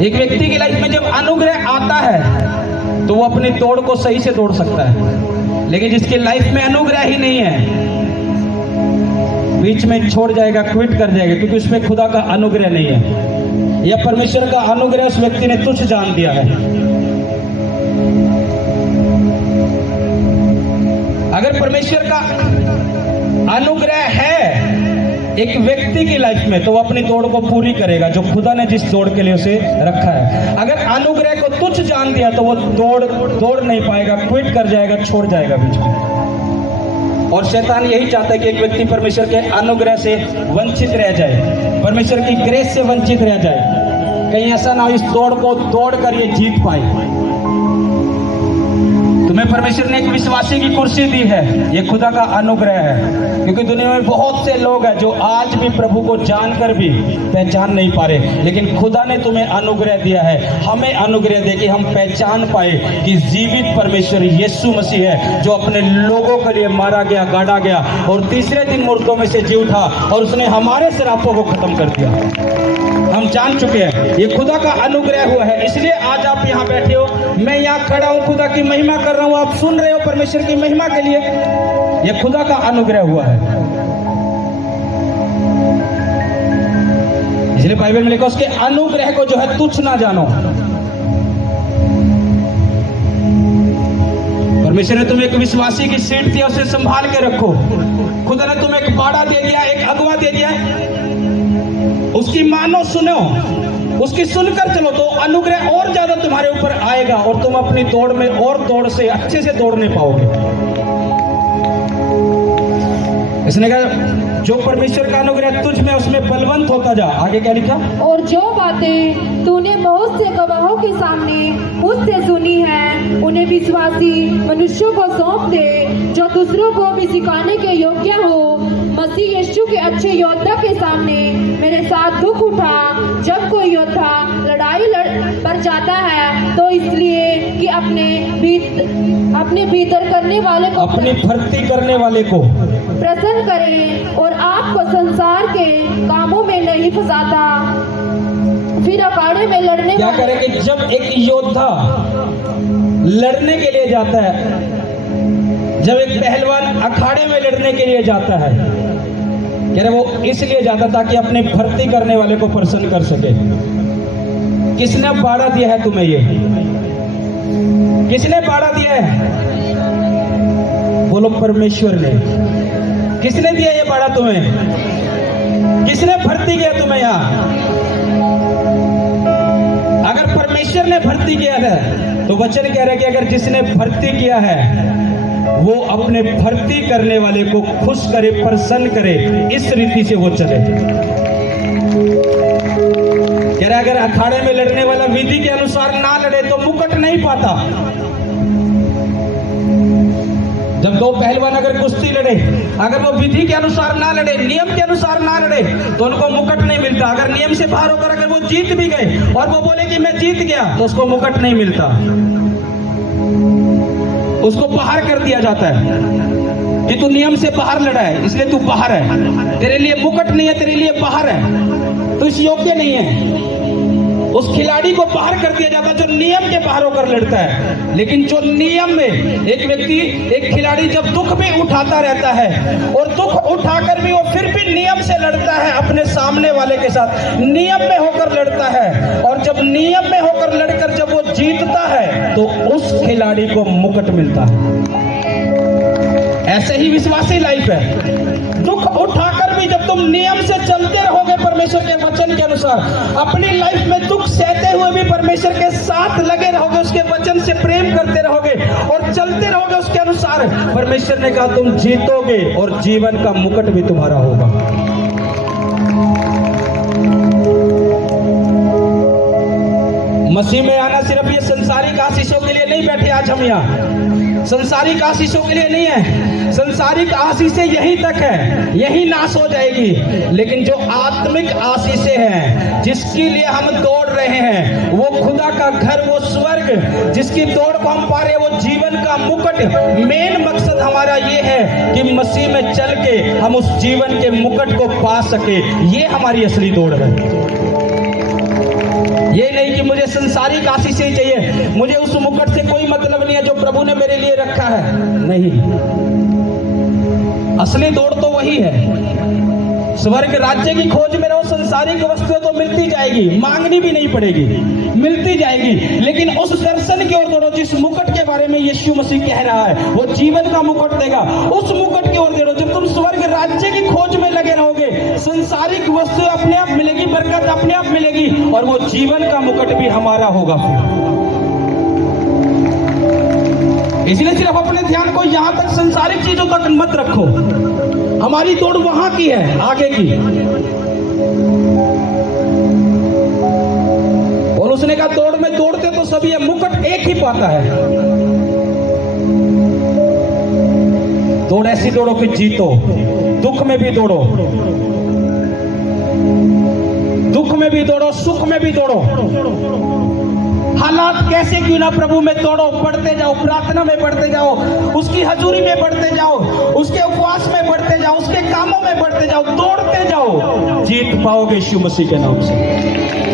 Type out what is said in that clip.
एक व्यक्ति की लाइफ में जब अनुग्रह आता है तो वो अपनी दौड़ को सही से दौड़ सकता है, लेकिन जिसकी लाइफ में अनुग्रह ही नहीं है बीच में छोड़ जाएगा, क्विट कर जाएगा, क्योंकि उसमें खुदा का अनुग्रह नहीं है या परमेश्वर का अनुग्रह उस व्यक्ति ने तुच्छ जान दिया है। अगर परमेश्वर का अनुग्रह है एक व्यक्ति की लाइफ में तो वो अपनी दौड़ को पूरी करेगा, जो खुदा ने जिस दौड़ के लिए उसे रखा है। अगर अनुग्रह को तुच्छ जान दिया तो वो दौड़ नहीं पाएगा, क्विट कर जाएगा, छोड़ जाएगा बीच में। और शैतान यही चाहता है कि एक व्यक्ति परमेश्वर के अनुग्रह से वंचित रह जाए, परमेश्वर की ग्रेस से वंचित रह जाए। कहीं ऐसा ना हो इस दौड़ को दौड़ कर ये जीत पाए। तुम्हें परमेश्वर ने एक विश्वासी की कुर्सी दी है, ये खुदा का अनुग्रह है, क्योंकि दुनिया में बहुत से लोग हैं जो आज भी प्रभु को जानकर भी पहचान नहीं पा रहे, लेकिन खुदा ने तुम्हें अनुग्रह दिया है। हमें अनुग्रह दे कि हम पहचान पाए कि जीवित परमेश्वर यीशु मसीह है, जो अपने लोगों के लिए मारा गया, गाड़ा गया और तीसरे दिन मुर्दों में से जी उठा और उसने हमारे श्रापों को खत्म कर दिया। हम जान चुके हैं ये खुदा का अनुग्रह हुआ है, इसलिए आज आप यहाँ बैठे हो, मैं यहाँ खड़ा हूँ, खुदा की महिमा कर रहा हूँ, आप सुन रहे हो परमेश्वर की महिमा के लिए। ये खुदा का अनुग्रह हुआ है। इसलिए बाइबल में लिखा उसके अनुग्रह को जो है तुच्छ ना जानो। परमेश्वर ने तुम्हें एक विश्वासी की सीट दी, उसे संभाल के रखो। खुदा ने तुम्हें एक बाड़ा दे दिया, एक अगवा दे दिया, उसकी मानो, सुनो, उसकी सुनकर चलो तो अनुग्रह और ज्यादा तुम्हारे ऊपर आएगा और तुम अपनी दौड़ में और दौड़ से अच्छे से दौड़ने पाओगे। इसने कहा जो परमेश्वर का अनुग्रह तुझ में उसमें बलवंत होता जा। आगे क्या लिखा? और जो बातें तूने बहुत से गवाहों के सामने मुझसे सुनी है उन्हें विश्वासी मनुष्यों को सौंप दे, जो दूसरों को भी सिखाने के योग्य हो। मसीह यीशु के अच्छे योद्धा के सामने मेरे साथ दुख उठा। जब कोई योद्धा लड़ाई पर जाता है तो इसलिए कि अपने भीतर करने वाले को, अपनी भर्ती करने वाले को प्रसन्न करे और आपको संसार के कामों में नहीं फंसाता। फिर अखाड़े में लड़ने क्या करेंगे? जब एक योद्धा लड़ने के लिए जाता है, जब एक पहलवान अखाड़े में लड़ने के लिए जाता है, कह रहे वो इसलिए जाता ताकि अपने भर्ती करने वाले को प्रसन्न कर सके। किसने बाड़ा दिया है तुम्हें? ये किसने बाड़ा दिया है? बोलो परमेश्वर ने। किसने दिया ये बाड़ा तुम्हें? किसने भर्ती किया तुम्हें यहाँ? अगर परमेश्वर ने भर्ती किया है तो वचन कह रहा है कि अगर जिसने भर्ती किया है वो अपने भर्ती करने वाले को खुश करे, प्रसन्न करे, इस रीति से वो चले। कह रहा है अगर अखाड़े में लड़ने वाला विधि के अनुसार ना लड़े तो मुकुट नहीं पाता। जब दो पहलवान अगर कुश्ती लड़े, अगर वो विधि के अनुसार ना लड़े, नियम के अनुसार ना लड़े तो उनको मुकुट नहीं मिलता। अगर नियम से बाहर होकर अगर वो जीत भी गए और वो बोले कि मैं जीत गया, तो उसको मुकुट नहीं मिलता, उसको बाहर कर दिया जाता है कि तू नियम से बाहर लड़ा है इसलिए तू बाहर है, तेरे लिए मुकुट नहीं है, तेरे लिए बाहर है, तो इस योग्य नहीं है। उस खिलाड़ी को बाहर कर दिया जाता है जो नियम के बाहर होकर लड़ता है। लेकिन जो नियम में एक व्यक्ति, एक खिलाड़ी जब दुख भी उठाता रहता है और दुख उठाकर भी वो फिर भी नियम से लड़ता है, अपने सामने वाले के साथ नियम में होकर लड़ता है, और जब नियम में होकर लड़कर जब वो जीतता है तो उस खिलाड़ी को मुकुट मिलता है। ऐसे ही विश्वासी लाइफ है। दुख उठाकर भी जब तुम नियम से चलते रहोगे परमेश्वर के वचन के अनुसार, अपनी लाइफ में दुख सहते हुए भी परमेश्वर के साथ लगे रहोगे, उसके वचन से प्रेम करते रहोगे और चलते रहोगे उसके अनुसार, परमेश्वर ने कहा तुम जीतोगे और जीवन का मुकुट भी तुम्हारा होगा। मसीह में आना सिर्फ ये संसारिक आशीषों के लिए नहीं बैठे आज हम यहाँ, संसारिक आशीषों के लिए नहीं है। संसारिक आशीषें यहीं तक है, यहीं नाश हो जाएगी, लेकिन जो आत्मिक आशीषें हैं जिसके लिए हम दौड़ रहे हैं, वो खुदा का घर, वो स्वर्ग जिसकी दौड़ को हम पा रहे हैं, वो जीवन का मुकुट। मेन मकसद हमारा ये है कि मसीह में चल के हम उस जीवन के मुकुट को पा सके। ये हमारी असली दौड़ है। ये नहीं कि मुझे संसारिक आशीष ही चाहिए, मुझे उस मुकुट से कोई मतलब नहीं है जो प्रभु ने मेरे लिए रखा है। नहीं, असली दौड़ तो वही है, स्वर्ग राज्य की खोज में रहो। संसारिक वस्तुएं तो मिलती जाएगी, मांगनी भी नहीं पड़ेगी, मिलती जाएगी, लेकिन उस दर्शन की ओर दौड़ो जिस मुकुट के बारे में यीशु मसीह कह रहा है, वो जीवन का मुकुट देगा। उस मुकुट की ओर दौड़ो। जब तुम स्वर्ग राज्य की खोज में लगे रहोगे, संसारिक वस्तुएं अपने आप मिलेगी, बरकत अपने आप मिलेगी, और वो जीवन का मुकुट भी हमारा होगा। इसलिए सिर्फ अपने ध्यान को यहां तक, संसारिक चीजों तक मत रखो। हमारी दौड़ वहां की है, आगे की। और उसने कहा दौड़ में दौड़ते तो सभी है, मुकुट एक ही पाता है। दौड़ ऐसी दौड़ो कि जीतो, दुख में भी दौड़ो, दुख में भी दौड़ो, सुख में भी दौड़ो। हालात कैसे क्यों ना प्रभु में दौड़ो, बढ़ते जाओ, प्रार्थना में बढ़ते जाओ, उसकी हजूरी में बढ़ते जाओ, उसके उपवास में बढ़ते जाओ, उसके कामों में बढ़ते जाओ, दौड़ते जाओ, जीत पाओगे यीशु मसीह के नाम से।